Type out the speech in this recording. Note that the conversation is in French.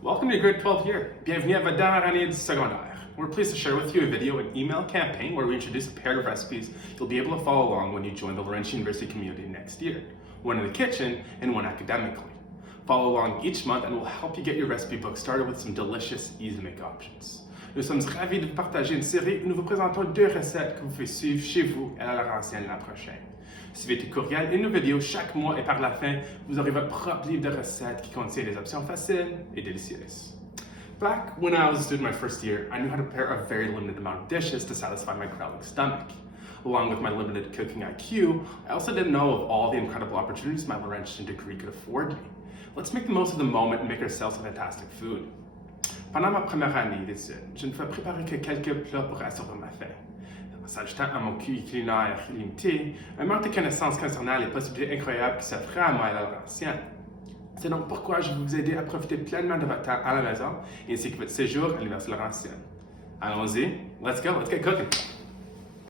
Welcome to your grade 12 year. Bienvenue à votre dernière année du secondaire. We're pleased to share with you a video and email campaign where we introduce a pair of recipes you'll be able to follow along when you join the Laurentian University community next year. One in the kitchen and one academically. Follow along each month and we'll help you get your recipe book started with some delicious, easy-to-make options. Nous sommes ravis de vous partager une série où nous vous présentons 2 recettes que vous pouvez suivre chez vous et à la Laurentienne l'an prochain. Suivez tes courriels et nos vidéos chaque mois et par la fin, vous aurez votre propre livre de recettes qui contient des options faciles et délicieuses. Back when I was a student my first year, I knew how to prepare a very limited amount of dishes to satisfy my growling stomach. Along with my limited cooking IQ, I also didn't know of all the incredible opportunities my Laurentian degree could afford me. Let's make the most of the moment and make ourselves some fantastic food. Pendant ma première année d'études, je ne fais préparer que quelques plats pour assurer ma faim. En s'ajoutant à mon QI culinaire limité, un manque de connaissances concernant les possibilités incroyables qui s'offraient à moi à la Laurentienne. C'est donc pourquoi je vais vous aider à profiter pleinement de votre temps à la maison ainsi que votre séjour à l'Université Laurentienne. Allons-y, let's get cooking!